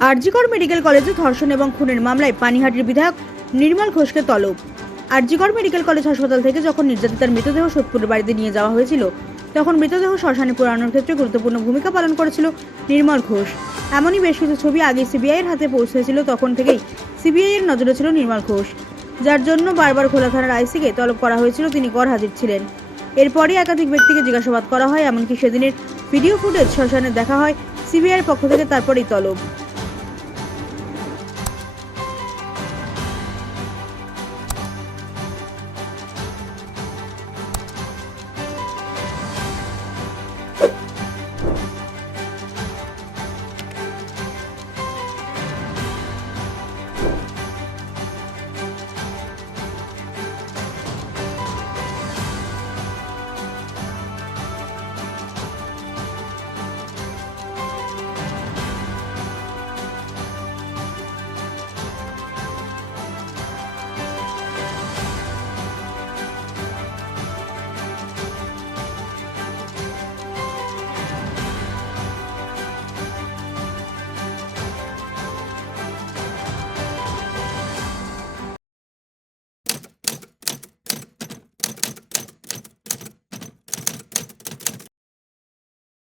RG Kar medical কলেজে ধর্ষণ এবং খুনের মামলায় পানিহাটির বিধায়ক নির্মল ঘোষকে তলব। আরজিকর মেডিকেল কলেজ হাসপাতাল থেকে যখন নির্যাতিতার মৃতদেহ সোদপুরের বাড়িতে নিয়ে যাওয়া হয়েছিল, তখন মৃতদেহ শ্মশানে পোড়ানোর ক্ষেত্রে গুরুত্বপূর্ণ ভূমিকা পালন করেছিল নির্মল ঘোষ। এমনই বেশ কিছু ছবি আগে সিবিআইয়ের হাতে পৌঁছেছিল, তখন থেকেই সিবিআইয়ের নজরে ছিল নির্মল ঘোষ। যার জন্য বারবার খোলা থানার আইসিকে তলব করা হয়েছিল, তিনি গড় হাজির ছিলেন। এরপরই একাধিক ব্যক্তিকে জিজ্ঞাসাবাদ করা হয়, এমনকি সেদিনের ভিডিও ফুটেজ শ্মশানে দেখা হয়, সিবিআইয়ের পক্ষ থেকে তারপরেই তলব।